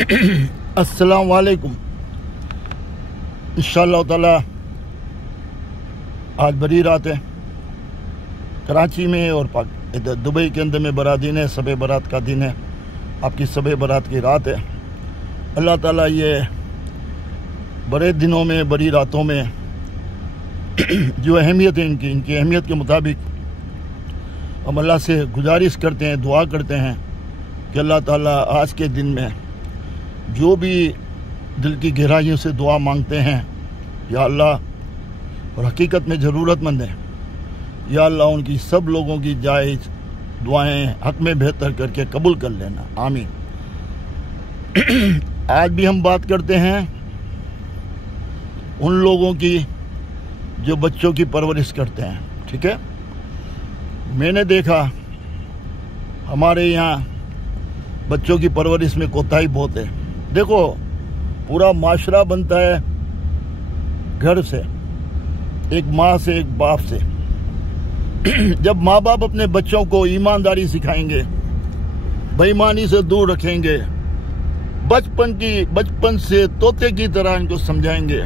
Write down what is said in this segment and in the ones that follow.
अस्सलाम वालेकुम। इंशाअल्लाह ताला आज बड़ी रात है कराची में और इधर दुबई के अंदर में बड़ा दिन है, शब बारात का दिन है, आपकी शब बारात की रात है। अल्लाह ताला ये बड़े दिनों में बड़ी रातों में जो अहमियत है इनकी अहमियत के मुताबिक हम अल्लाह से गुजारिश करते हैं, दुआ करते हैं कि अल्लाह ताला आज के दिन में जो भी दिल की गहराइयों से दुआ मांगते हैं, या अल्लाह और हकीकत में ज़रूरतमंद है, या अल्लाह उनकी सब लोगों की जायज़ दुआएं हक में बेहतर करके कबूल कर लेना, आमीन। आज भी हम बात करते हैं उन लोगों की जो बच्चों की परवरिश करते हैं, ठीक है। मैंने देखा हमारे यहाँ बच्चों की परवरिश में कोताही बहुत है। देखो, पूरा माशरा बनता है घर से, एक माँ से, एक बाप से। जब माँ बाप अपने बच्चों को ईमानदारी सिखाएंगे, बेईमानी से दूर रखेंगे, बचपन से तोते की तरह इनको समझाएंगे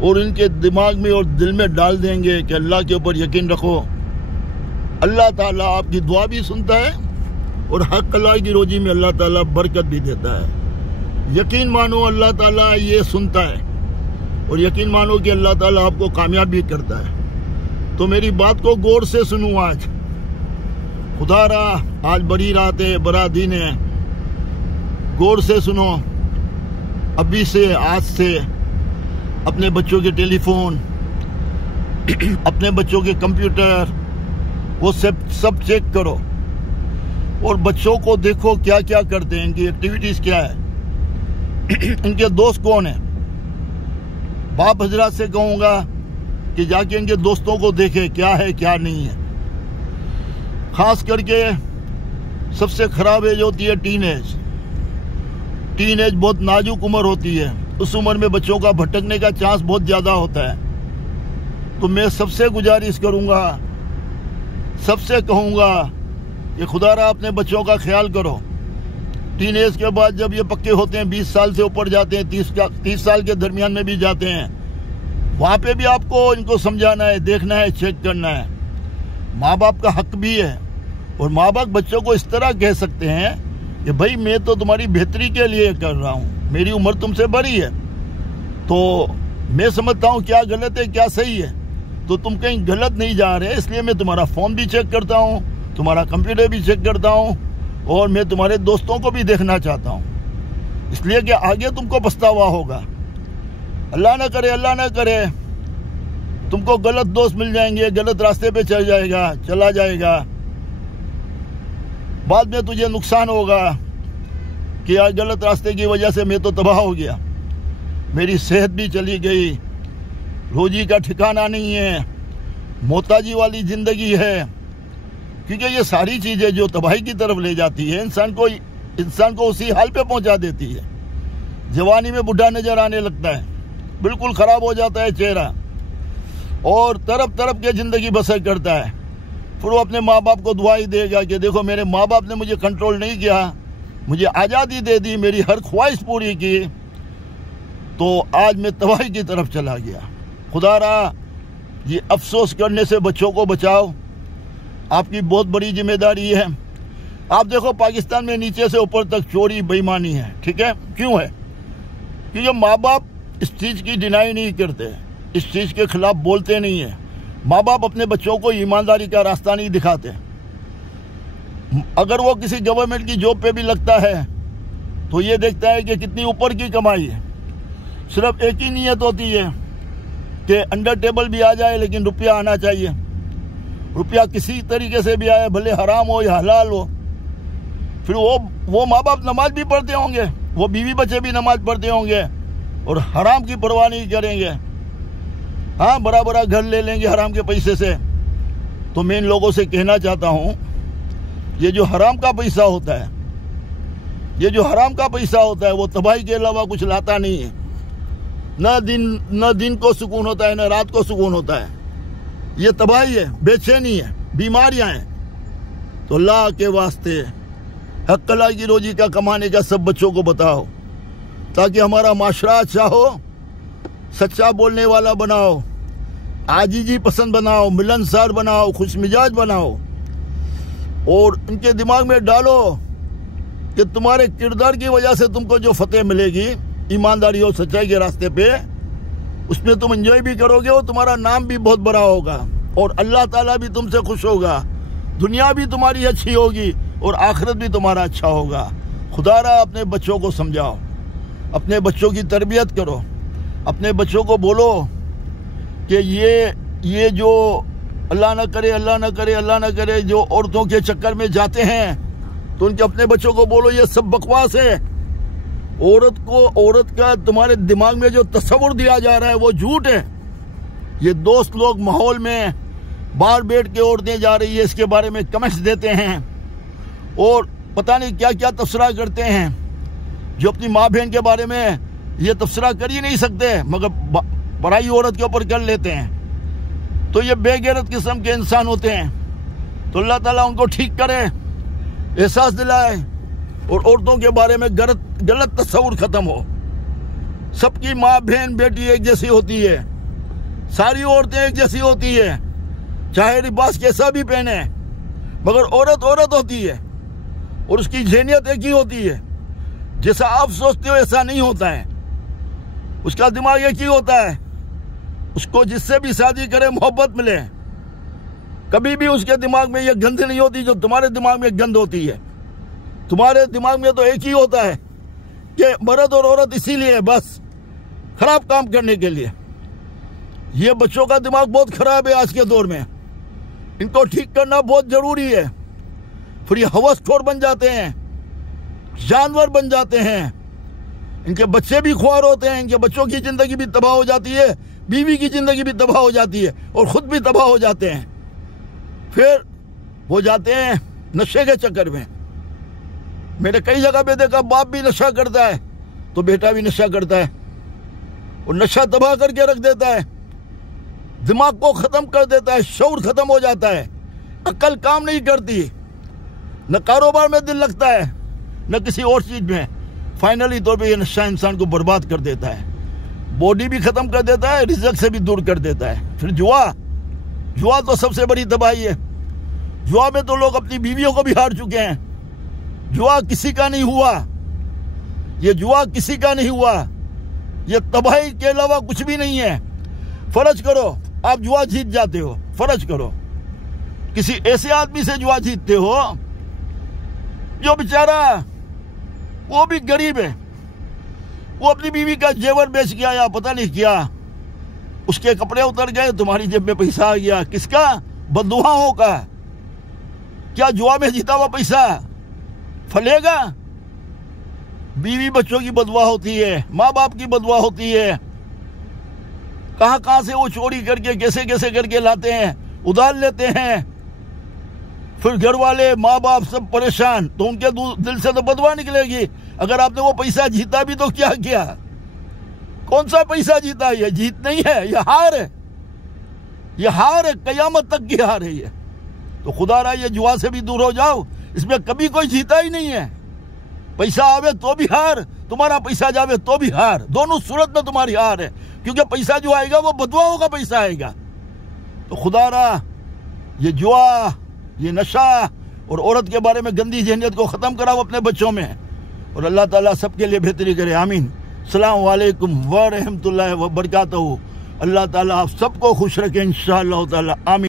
और इनके दिमाग में और दिल में डाल देंगे कि अल्लाह के ऊपर यकीन रखो, अल्लाह ताला आपकी दुआ भी सुनता है और हक हलाल की रोजी में अल्लाह ताला बरकत भी देता है। यकीन मानो अल्लाह ताला ये सुनता है और यकीन मानो कि अल्लाह ताला आपको कामयाब भी करता है। तो मेरी बात को गौर से सुनो। आज खुदारा आज बड़ी रात है, बड़ा दिन है, गौर से सुनो। अभी से, आज से अपने बच्चों के टेलीफोन, अपने बच्चों के कंप्यूटर, वो सब चेक करो और बच्चों को देखो क्या क्या करते हैं, इनकी एक्टिविटीज क्या है, इनके दोस्त कौन है। बाप हजरात से कहूँगा कि जाके इनके दोस्तों को देखे क्या है क्या नहीं है। खास करके सबसे खराब एज होती है टीन एज बहुत नाजुक उम्र होती है। उस उम्र में बच्चों का भटकने का चांस बहुत ज़्यादा होता है। तो मैं सबसे गुजारिश करूँगा, सबसे कहूँगा कि खुदारा अपने बच्चों का ख्याल करो। टीन एज के बाद जब ये पक्के होते हैं, 20 साल से ऊपर जाते हैं, 30 साल के दरमियान में भी जाते हैं, वहाँ पे भी आपको इनको समझाना है, देखना है, चेक करना है। माँ बाप का हक भी है और माँ बाप बच्चों को इस तरह कह सकते हैं कि भाई मैं तो तुम्हारी बेहतरी के लिए कर रहा हूँ, मेरी उम्र तुमसे बड़ी है, तो मैं समझता हूँ क्या गलत है क्या सही है, तो तुम कहीं गलत नहीं जा रहे, इसलिए मैं तुम्हारा फ़ोन भी चेक करता हूँ, तुम्हारा कंप्यूटर भी चेक करता हूँ और मैं तुम्हारे दोस्तों को भी देखना चाहता हूँ, इसलिए कि आगे तुमको पछतावा होगा। अल्लाह ना करे तुमको गलत दोस्त मिल जाएंगे, गलत रास्ते पे चला जाएगा, बाद में तुझे नुकसान होगा कि यार गलत रास्ते की वजह से मैं तो तबाह हो गया, मेरी सेहत भी चली गई, रोजी का ठिकाना नहीं है, मोहताजी वाली ज़िंदगी है। क्योंकि ये सारी चीज़ें जो तबाही की तरफ ले जाती है, इंसान को उसी हाल पे पहुंचा देती है। जवानी में बुढ़ा नजर आने लगता है, बिल्कुल ख़राब हो जाता है चेहरा और तरफ के ज़िंदगी बसर करता है। फिर वो अपने माँ बाप को दुआ ही देगा कि देखो मेरे माँ बाप ने मुझे कंट्रोल नहीं किया, मुझे आज़ादी दे दी, मेरी हर ख्वाहिश पूरी की, तो आज मैं तबाही की तरफ चला गया। खुदारा ये अफसोस करने से बच्चों को बचाओ, आपकी बहुत बड़ी जिम्मेदारी है। आप देखो पाकिस्तान में नीचे से ऊपर तक चोरी बेईमानी है, ठीक है। क्यों है? क्योंकि माँ बाप इस चीज़ की डिनाई नहीं करते, इस चीज़ के खिलाफ बोलते नहीं है। माँ बाप अपने बच्चों को ईमानदारी का रास्ता नहीं दिखाते। अगर वो किसी गवर्नमेंट की जॉब पे भी लगता है तो ये देखता है कि कितनी ऊपर की कमाई है। सिर्फ एक ही नीयत होती है कि अंडर टेबल भी आ जाए लेकिन रुपया आना चाहिए, रुपया किसी तरीके से भी आए, भले हराम हो या हलाल हो। फिर वो माँ बाप नमाज भी पढ़ते होंगे, वो बीवी बच्चे भी नमाज पढ़ते होंगे और हराम की परवाह नहीं करेंगे। हाँ, बड़ा घर ले लेंगे हराम के पैसे से। तो मैं इन लोगों से कहना चाहता हूँ, ये जो हराम का पैसा होता है, वो तबाही के अलावा कुछ लाता नहीं है। न दिन को सुकून होता है, न रात को सुकून होता है। ये तबाही है, बेचैनी है, बीमारियां हैं। तो अल्लाह के वास्ते हक हलाल की रोजी का कमाने का सब बच्चों को बताओ, ताकि हमारा माशरा अच्छा हो। सच्चा बोलने वाला बनाओ, आजीजी पसंद बनाओ, मिलनसार बनाओ, खुश मिजाज बनाओ, और इनके दिमाग में डालो कि तुम्हारे किरदार की वजह से तुमको जो फतेह मिलेगी ईमानदारी और सच्चाई के रास्ते पे, उसमें तुम एंजॉय भी करोगे और तुम्हारा नाम भी बहुत बड़ा होगा और अल्लाह ताला भी तुमसे खुश होगा। दुनिया भी तुम्हारी अच्छी होगी और आखिरत भी तुम्हारा अच्छा होगा। खुदारा अपने बच्चों को समझाओ, अपने बच्चों की तरबियत करो, अपने बच्चों को बोलो कि ये जो अल्लाह न करे अल्लाह न करे अल्लाह न करे जो औरतों के चक्कर में जाते हैं, तो उनके अपने बच्चों को बोलो ये सब बकवास है। औरत का तुम्हारे दिमाग में जो तस्वुर दिया जा रहा है वो झूठ है। ये दोस्त लोग माहौल में बाहर बैठ के औरतें जा रही है इसके बारे में कमेंट्स देते हैं और पता नहीं क्या क्या तबसरा करते हैं, जो अपनी माँ बहन के बारे में ये तबसरा कर ही नहीं सकते मगर पराई औरत के ऊपर कर लेते हैं। तो ये बेगैरत किस्म के इंसान होते हैं। तो अल्लाह ताला उनको ठीक करे, एहसास दिलाए और औरतों के बारे में गलत तस्वुर खत्म हो। सबकी माँ बहन बेटी एक जैसी होती है, सारी औरतें एक जैसी होती है, चाहे लिबास कैसा भी पहने, मगर औरत औरत होती है और उसकी ज़हनियत एक ही होती है। जैसा आप सोचते हो ऐसा नहीं होता है, उसका दिमाग एक ही होता है। उसको जिससे भी शादी करे मोहब्बत मिले, कभी भी उसके दिमाग में ये गंद नहीं होती जो तुम्हारे दिमाग में गंद होती है। तुम्हारे दिमाग में तो एक ही होता है कि मर्द और औरत इसीलिए बस खराब काम करने के लिए। ये बच्चों का दिमाग बहुत खराब है आज के दौर में, इनको ठीक करना बहुत जरूरी है। फिर ये हवसखोर बन जाते हैं, जानवर बन जाते हैं, इनके बच्चे भी ख्वार होते हैं, इनके बच्चों की जिंदगी भी तबाह हो जाती है, बीवी की जिंदगी भी तबाह हो जाती है और खुद भी तबाह हो जाते हैं। फिर वो जाते हैं नशे के चक्कर में। मैंने कई जगह पे देखा बाप भी नशा करता है तो बेटा भी नशा करता है और नशा तबाह करके रख देता है, दिमाग को खत्म कर देता है, शऊर खत्म हो जाता है, अक्ल काम नहीं करती, न कारोबार में दिल लगता है न किसी और चीज में। फाइनली तौर पे ये नशा इंसान को बर्बाद कर देता है, बॉडी भी खत्म कर देता है, रिज़्क से भी दूर कर देता है। फिर जुआ तो सबसे बड़ी तबाही है। जुआ में तो लोग अपनी बीवियों को भी हार चुके हैं। जुआ किसी का नहीं हुआ, ये जुआ किसी का नहीं हुआ, ये तबाही के अलावा कुछ भी नहीं है। फर्ज करो आप जुआ जीत जाते हो, फर्ज करो किसी ऐसे आदमी से जुआ जीतते हो जो बेचारा वो भी गरीब है, वो अपनी बीवी का जेवर बेच के आया, पता नहीं क्या उसके कपड़े उतर गए, तुम्हारी जेब में पैसा आ गया। किसका? बददुआओं का। क्या जुआ में जीता हुआ पैसा फलेगा? बीवी बच्चों की बदुआ होती है, माँ बाप की बदुआ होती है। कहां से वो चोरी करके कैसे कैसे करके लाते हैं, उधार लेते हैं। फिर घर वाले माँ बाप सब परेशान, तो उनके दिल से तो बदुआ निकलेगी। अगर आपने वो पैसा जीता भी तो क्या किया? कौन सा पैसा जीता? ये जीत नहीं है, ये हार है, ये हार है, कयामत तक की हार है ये। तो खुदा रहा ये जुआ से भी दूर हो जाओ, इसमें कभी कोई जीता ही नहीं है। पैसा आवे तो भी हार, तुम्हारा पैसा जावे तो भी हार, दोनों सूरत में तुम्हारी हार है, क्योंकि पैसा जो आएगा वो बदुआओं का पैसा आएगा। तो खुदा रहा ये जुआ, ये नशा और औरत के बारे में गंदी ज़हनियत को ख़त्म कराओ अपने बच्चों में, और अल्लाह ताला सबके लिए बेहतरी करे। आमीन। अस्सलामु अलैकुम व रहमतुल्लाहि व बरकातहू। अल्लाह ताला आप सबको खुश रखे इंशाअल्लाह ताला। आमीन।